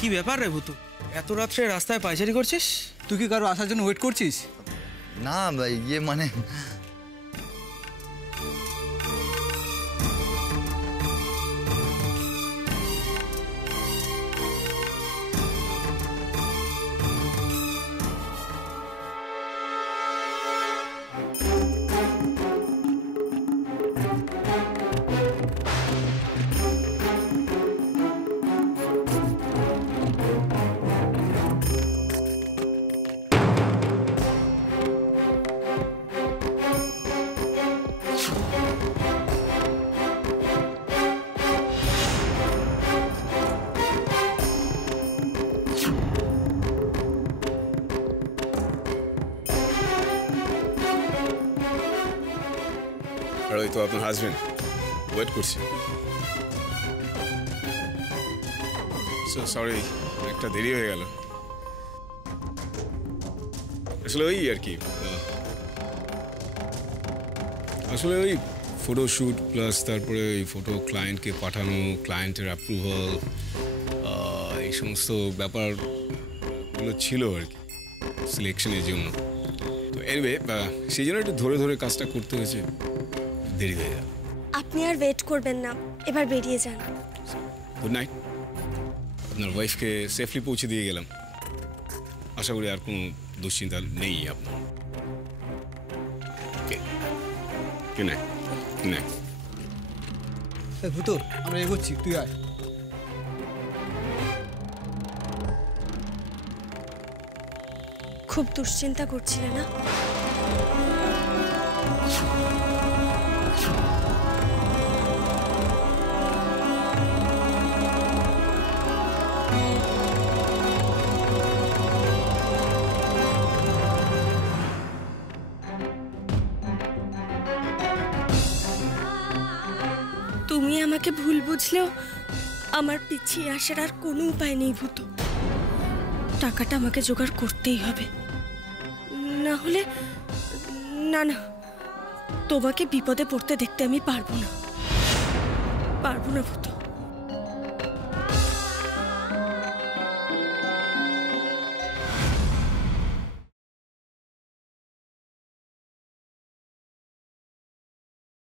কি ব্যাপার রে ভূতু, এত রাত্রে রাস্তায় পায়চারি করছিস? তুই কি কারো আসার জন্য ওয়েট করছিস? না ইয়ে মানে আর ওই তো আপনার হাজবেন্ড ওয়েট করছি। সো সরি, একটা দেরি হয়ে গেল। আসলে ওই আর কি, আসলে ওই ফটোশ্যুট প্লাস তারপরে ওই ফটো ক্লায়েন্টকে পাঠানো, ক্লায়েন্টের অ্যাপ্রুভাল, এই সমস্ত ব্যাপারগুলো ছিল আর কি সিলেকশনের জন্য। তো এনিওয়ে সেই জন্য একটু ধরে ধরে কাজটা করতে হয়েছে, দেরি হয়ে যাবে। আপনি আর ওয়েট করবেন না, এবার বেরিয়ে যান। Good night. আপনার ওয়াইফকে সেফলি পৌঁছে দিয়ে গেলাম, আশা করি আর কোনো দুশ্চিন্তা নেই আপনার। Good night. Good night. Bhuto, আমরা এগোচ্ছি, তুই আয়। খুব দুশ্চিন্তা করছিলে না? তুমি আমাকে ভুল বুঝলেও আমার পিছিয়ে আসার আর কোনো উপায় নেই ভূতু। টাকাটা আমাকে জোগাড় করতেই হবে, না হলে না না, তোমাকে বিপদে পড়তে দেখতে আমি পারবো না ভূতু।